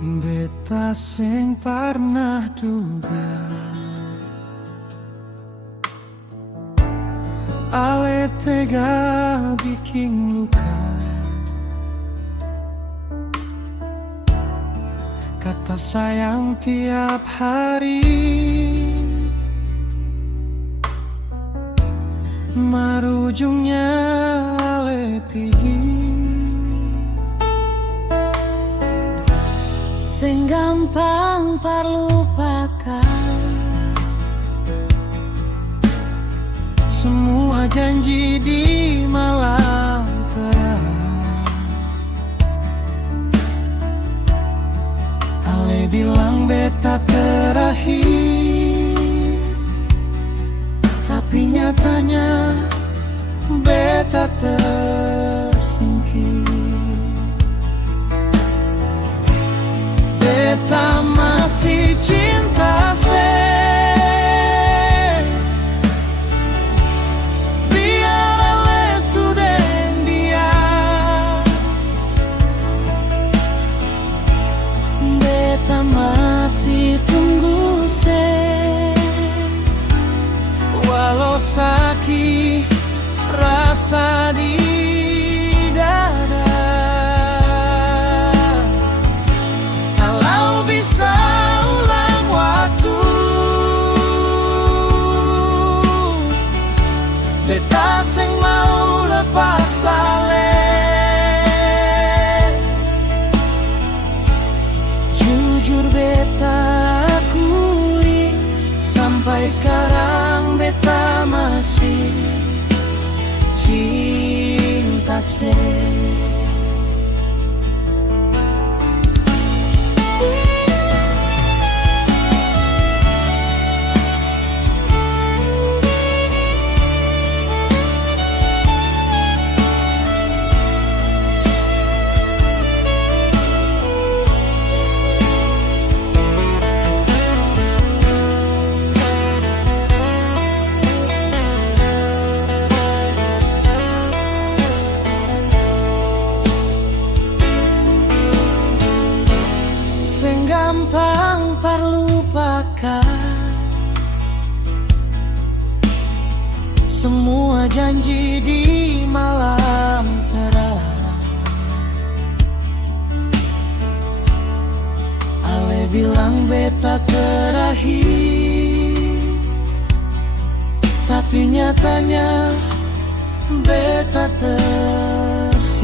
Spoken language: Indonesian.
Beta sing pernah duga ale tega bikin luka. Kata sayang tiap hari marujungnya ale pergi. Sing gampang parlupakan semua janji di malam terang. Ale bilang beta terakhir, tapi nyatanya beta tersingkir. Beta masih cinta biar ale sudah dia. Beta masih tunggu walau sakit rasa di dada. Kalau bisa ulang waktu, beta sing mau lepas ale. Jujur beta akui, sampai sekarang beta masih cinta gampang parlupakan semua janji di malam terang. Ale bilang beta terakhir, tapi nyatanya beta tersingkir.